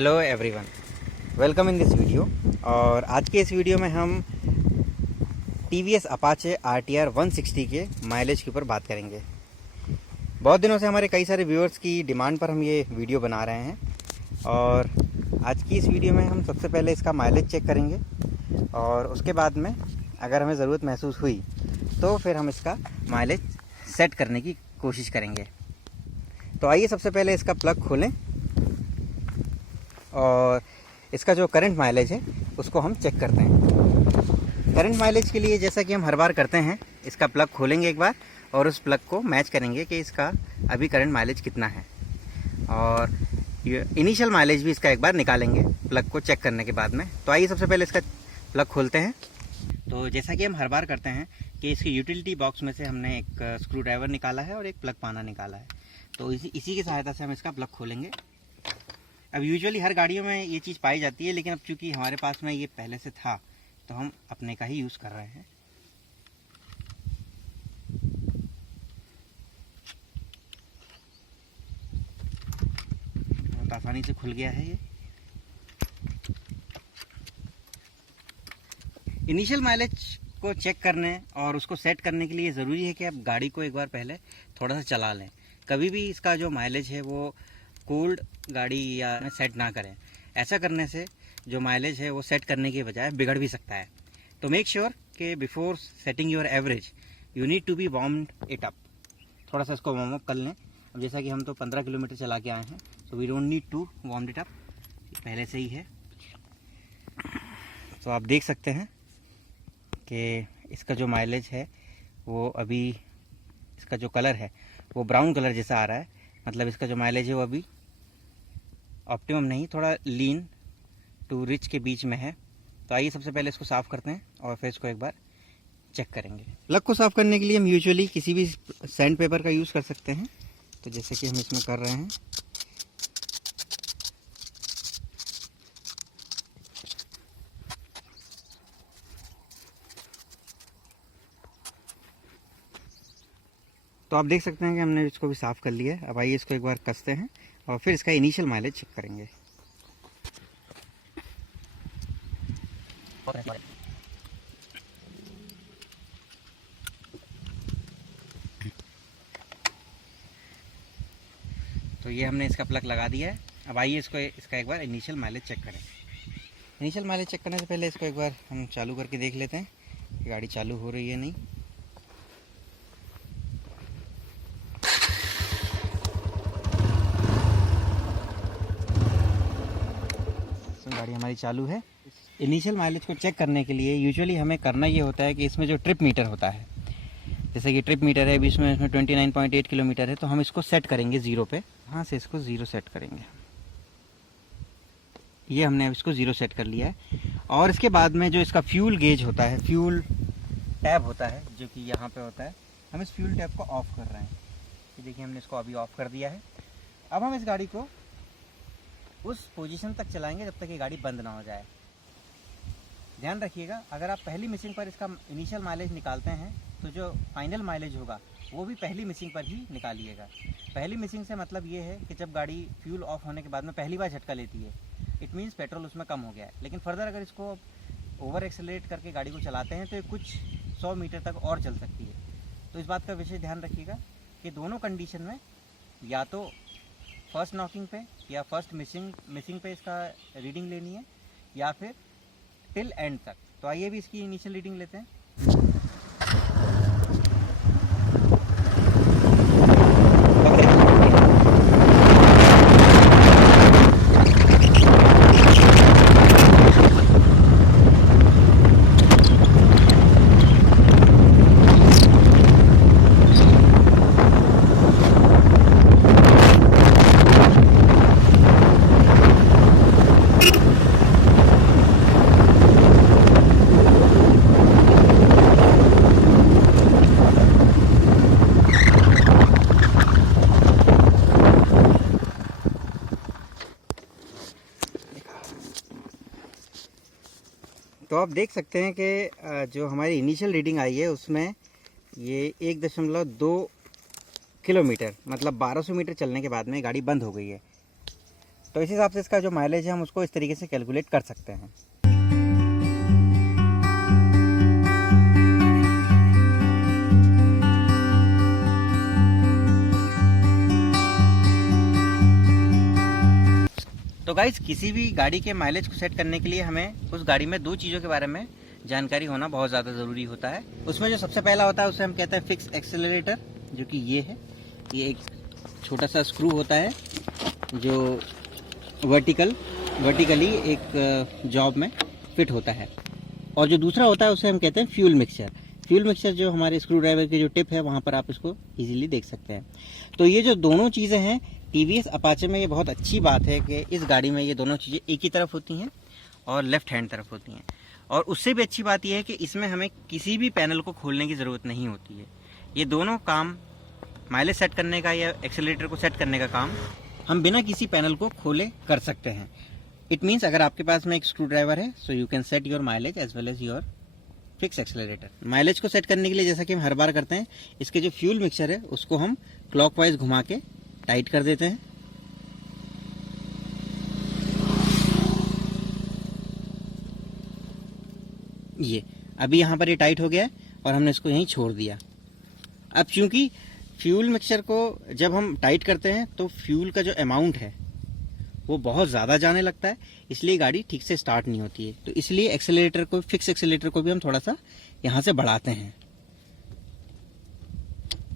Hello everyone, welcome in this video. और आज के इस वीडियो में हम टीवीएस अपाचे RTR 160 के माइलेज के ऊपर बात करेंगे। बहुत दिनों से हमारे कई सारे व्यूअर्स की डिमांड पर हम ये वीडियो बना रहे हैं और आज की इस वीडियो में हम सबसे पहले इसका माइलेज चेक करेंगे और उसके बाद में अगर हमें ज़रूरत महसूस हुई तो फिर हम इसका माइलेज सेट करने की कोशिश करेंगे। तो आइए सबसे पहले इसका प्लग खोलें और इसका जो करंट माइलेज है उसको हम चेक करते हैं। करंट माइलेज के लिए जैसा कि हम हर बार करते हैं, इसका प्लग खोलेंगे एक बार और उस प्लग को मैच करेंगे कि इसका अभी करंट माइलेज कितना है, और इनिशियल माइलेज भी इसका एक बार निकालेंगे प्लग को चेक करने के बाद में। तो आइए सबसे पहले इसका प्लग खोलते हैं। तो जैसा कि हम हर बार करते हैं कि इसकी यूटिलिटी बॉक्स में से हमने एक स्क्रू ड्राइवर निकाला है और एक प्लग पाना निकाला है। तो इसी की सहायता से हम इसका प्लग खोलेंगे। अब यूजुअली हर गाड़ियों में ये चीज़ पाई जाती है, लेकिन अब चूंकि हमारे पास में ये पहले से था तो हम अपने का ही यूज़ कर रहे हैं। बहुत आसानी से खुल गया है ये। इनिशियल माइलेज को चेक करने और उसको सेट करने के लिए ज़रूरी है कि आप गाड़ी को एक बार पहले थोड़ा सा चला लें। कभी भी इसका जो माइलेज है वो कोल्ड गाड़ी या सेट ना करें। ऐसा करने से जो माइलेज है वो सेट करने के बजाय बिगड़ भी सकता है। तो मेक श्योर कि before setting your average you need to be warmed it up. थोड़ा सा इसको वार्म अप कर लें। अब जैसा कि हम तो 15 किलोमीटर चला के आए हैं, so we don't need to warm it up, पहले से ही है। तो आप देख सकते हैं कि इसका जो माइलेज है वो अभी, इसका जो कलर है वो ब्राउन कलर जैसा आ रहा है। मतलब इसका जो माइलेज है वो अभी ऑप्टिमम नहीं, थोड़ा लीन टू रिच के बीच में है। तो आइए सबसे पहले इसको साफ़ करते हैं और फिर इसको एक बार चेक करेंगे। प्लग को साफ़ करने के लिए हम यूजुअली किसी भी सैंड पेपर का यूज़ कर सकते हैं। तो जैसे कि हम इसमें कर रहे हैं। तो आप देख सकते हैं कि हमने इसको भी साफ़ कर लिया है। अब आइए इसको एक बार कसते हैं और फिर इसका इनिशियल माइलेज चेक करेंगे। तो ये हमने इसका प्लग लगा दिया है। अब आइए इसका एक बार इनिशियल माइलेज चेक करें। इनिशियल माइलेज चेक करने से पहले इसको एक बार हम चालू करके देख लेते हैं कि गाड़ी चालू हो रही है नहीं। गाड़ी हमारी चालू है। इनिशियल माइलेज को चेक करने के लिए यूजुअली हमें करना ये होता है कि इसमें जो ट्रिप मीटर होता है, जैसे कि ट्रिप मीटर है अभी इसमें 29.8 किलोमीटर है, तो हम इसको सेट करेंगे ज़ीरो पे। यहाँ से इसको ज़ीरो सेट करेंगे। ये हमने अब इसको ज़ीरो सेट कर लिया है। और इसके बाद में जो इसका फ्यूल गेज होता है, फ्यूल टैब होता है जो कि यहाँ पे होता है, हम इस फ्यूल टैब को ऑफ़ कर रहे हैं। तो देखिए हमने इसको अभी ऑफ़ कर दिया है। अब हम इस गाड़ी को उस पोजीशन तक चलाएंगे जब तक ये गाड़ी बंद ना हो जाए। ध्यान रखिएगा, अगर आप पहली मिसिंग पर इसका इनिशियल माइलेज निकालते हैं तो जो फाइनल माइलेज होगा वो भी पहली मिसिंग पर ही निकालिएगा। पहली मिसिंग से मतलब ये है कि जब गाड़ी फ्यूल ऑफ होने के बाद में पहली बार झटका लेती है, इट मीन्स पेट्रोल उसमें कम हो गया है। लेकिन फर्दर अगर इसको ओवर एक्सेलरेट करके गाड़ी को चलाते हैं तो ये कुछ 100 मीटर तक और चल सकती है। तो इस बात का विशेष ध्यान रखिएगा कि दोनों कंडीशन में या तो फर्स्ट नॉकिंग पे या फर्स्ट मिसिंग पे इसका रीडिंग लेनी है या फिर टिल एंड तक। तो आइए भी इसकी इनिशियल रीडिंग लेते हैं। तो आप देख सकते हैं कि जो हमारी इनिशियल रीडिंग आई है उसमें ये 1.2 किलोमीटर मतलब 1200 मीटर चलने के बाद में गाड़ी बंद हो गई है। तो इस हिसाब से इसका जो माइलेज है हम उसको इस तरीके से कैलकुलेट कर सकते हैं। तो गाइस, किसी भी गाड़ी के माइलेज को सेट करने के लिए हमें उस गाड़ी में दो चीज़ों के बारे में जानकारी होना बहुत ज़्यादा ज़रूरी होता है। उसमें जो सबसे पहला होता है उसे हम कहते हैं फिक्स एक्सेलरेटर, जो कि ये है। ये एक छोटा सा स्क्रू होता है जो वर्टिकली एक जॉब में फिट होता है। और जो दूसरा होता है उसे हम कहते हैं फ्यूल मिक्सचर। फ्यूल मिक्सचर जो हमारे स्क्रू ड्राइवर की जो टिप है वहाँ पर आप इसको इजीली देख सकते हैं। तो ये जो दोनों चीज़ें हैं टीवीएस अपाचे में, ये बहुत अच्छी बात है कि इस गाड़ी में ये दोनों चीज़ें एक ही तरफ होती हैं और लेफ्ट हैंड तरफ होती हैं। और उससे भी अच्छी बात यह है कि इसमें हमें किसी भी पैनल को खोलने की ज़रूरत नहीं होती है। ये दोनों काम, माइलेज सेट करने का या एक्सेलरेटर को सेट करने का काम, हम बिना किसी पैनल को खोले कर सकते हैं। इट मीन्स अगर आपके पास में एक स्क्रू ड्राइवर है so you can set your mileage as well as your fix accelerator. Mileage को सेट करने के लिए जैसा कि हम हर बार करते हैं, इसके जो फ्यूल मिक्सचर है उसको हम क्लॉकवाइज घुमा के टाइट कर देते हैं। ये अभी यहाँ पर ये टाइट हो गया है और हमने इसको यहीं छोड़ दिया। अब चूंकि फ्यूल मिक्सचर को जब हम टाइट करते हैं तो फ्यूल का जो अमाउंट है वो बहुत ज़्यादा जाने लगता है, इसलिए गाड़ी ठीक से स्टार्ट नहीं होती है। तो इसलिए एक्सेलरेटर को, फिक्स एक्सेलरेटर को भी हम थोड़ा सा यहाँ से बढ़ाते हैं।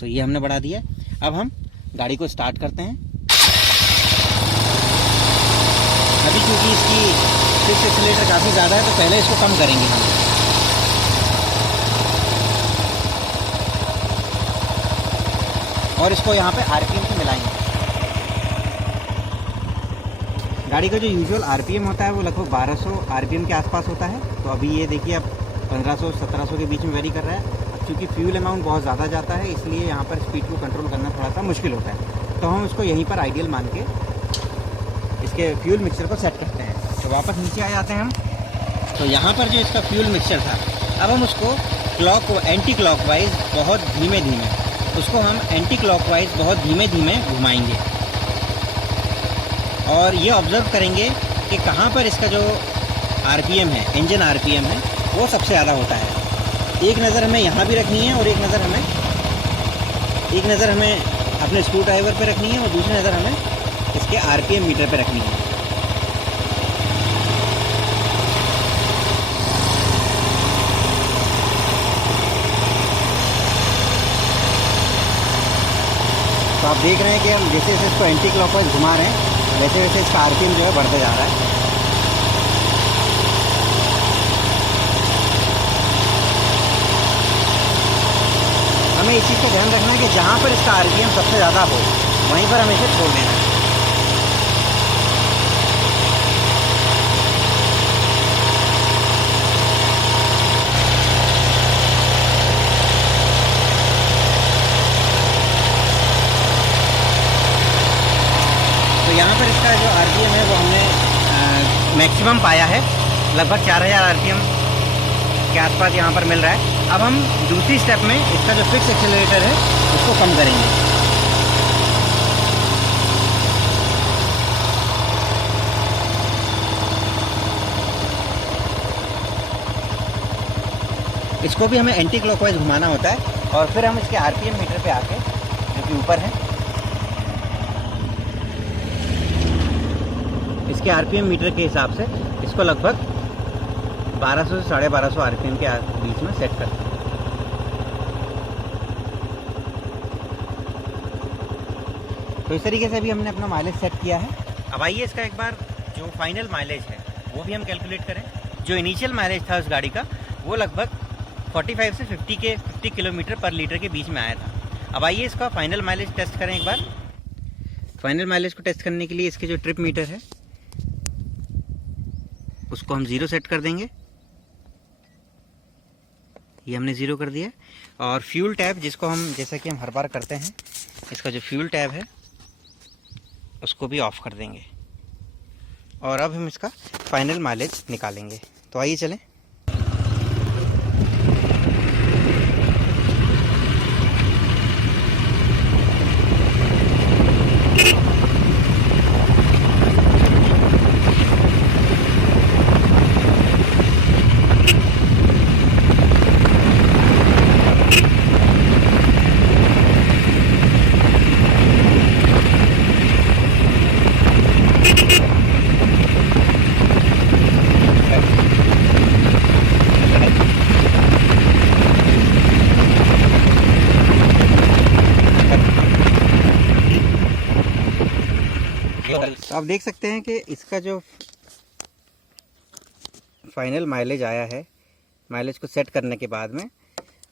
तो ये हमने बढ़ा दिया। अब हम गाड़ी को स्टार्ट करते हैं। अभी क्योंकि इसकी फिक्स एक्सेलरेटर काफ़ी ज़्यादा है तो पहले इसको कम करेंगे हम। और इसको यहाँ पे आरपीएम से मिलाएंगे। गाड़ी का जो यूजुअल आरपीएम होता है वो लगभग 1200 आरपीएम के आसपास होता है। तो अभी ये देखिए अब 1500-1700 के बीच में वेरी कर रहा है। क्योंकि फ्यूल अमाउंट बहुत ज़्यादा जाता है इसलिए यहाँ पर स्पीड को कंट्रोल करना थोड़ा सा मुश्किल होता है। तो हम उसको यहीं पर आइडियल मान के इसके फ्यूल मिक्सचर को सेट करते हैं। तो वापस नीचे आ जाते हैं हम। तो यहाँ पर जो इसका फ्यूल मिक्सचर था, अब हम उसको एंटी क्लॉकवाइज बहुत धीमे धीमे, उसको हम एंटी क्लॉकवाइज बहुत धीमे धीमे घुमाएंगे। और ये ऑब्ज़र्व करेंगे कि कहाँ पर इसका जो आरपीएम है, इंजन आरपीएम है, वो सबसे ज़्यादा होता है। एक नज़र हमें यहाँ भी रखनी है और एक नज़र हमें अपने स्क्रू ड्राइवर पे रखनी है और दूसरी नज़र हमें इसके आरपीएम मीटर पे रखनी है। तो आप देख रहे हैं कि हम जैसे जैसे इसको एंटी क्लॉकवाइज घुमा रहे हैं वैसे वैसे इसका आरपीएम जो है बढ़ते जा रहा है। हमें इस चीज़ का ध्यान रखना है कि जहाँ पर इसका आरपीएम सबसे ज़्यादा हो वहीं पर हमें इसे छोड़ देना है। तो यहाँ पर इसका जो आरपीएम है वो हमने मैक्सिमम पाया है, लगभग 4000 आरपीएम के आसपास यहाँ पर मिल रहा है। अब हम दूसरी स्टेप में इसका जो फिक्स एक्सेलरेटर है उसको कम करेंगे। इसको भी हमें एंटी क्लॉकवाइज घुमाना होता है और फिर हम इसके आरपीएम मीटर पे आके, जो कि ऊपर है, इसके आरपीएम मीटर के हिसाब से इसको लगभग 1200 से 1250 आरपीएम के बीच में सेट करते हैं। तो इस तरीके से भी हमने अपना माइलेज सेट किया है। अब आइए इसका एक बार जो फाइनल माइलेज है वो भी हम कैलकुलेट करें। जो इनिशियल माइलेज था उस गाड़ी का वो लगभग 45 से 50 किलोमीटर पर लीटर के बीच में आया था। अब आइए इसका फाइनल माइलेज टेस्ट करें एक बार। फाइनल माइलेज को टेस्ट करने के लिए इसके जो ट्रिप मीटर है उसको हम 0 सेट कर देंगे। ये हमने 0 कर दिया। और फ्यूल टैब, जिसको हम, जैसा कि हम हर बार करते हैं, इसका जो फ्यूल टैब है उसको भी ऑफ कर देंगे। और अब हम इसका फाइनल माइलेज निकालेंगे। तो आइए चलें। आप देख सकते हैं कि इसका जो फाइनल माइलेज आया है, माइलेज को सेट करने के बाद में,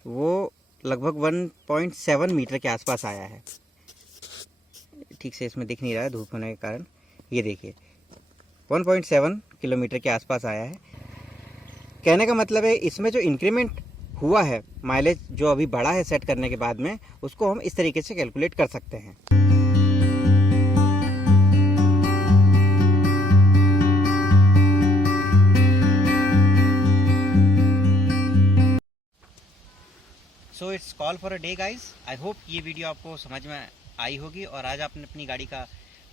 वो लगभग 1.7 मीटर के आसपास आया है। ठीक से इसमें दिख नहीं रहा है धूप होने के कारण। ये देखिए 1.7 किलोमीटर के आसपास आया है। कहने का मतलब है इसमें जो इंक्रीमेंट हुआ है, माइलेज जो अभी बढ़ा है सेट करने के बाद में, उसको हम इस तरीके से कैलकुलेट कर सकते हैं। So it's call for a day guys. I hope ये वीडियो आपको समझ में आई होगी और आज आपने अपनी गाड़ी का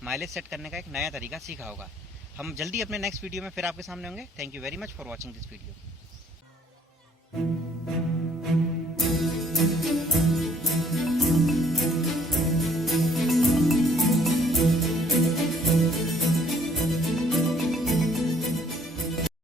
माइलेज सेट करने का एक नया तरीका सीखा होगा। हम जल्दी अपने नेक्स्ट वीडियो में फिर आपके सामने होंगे। Thank you very much for watching this video.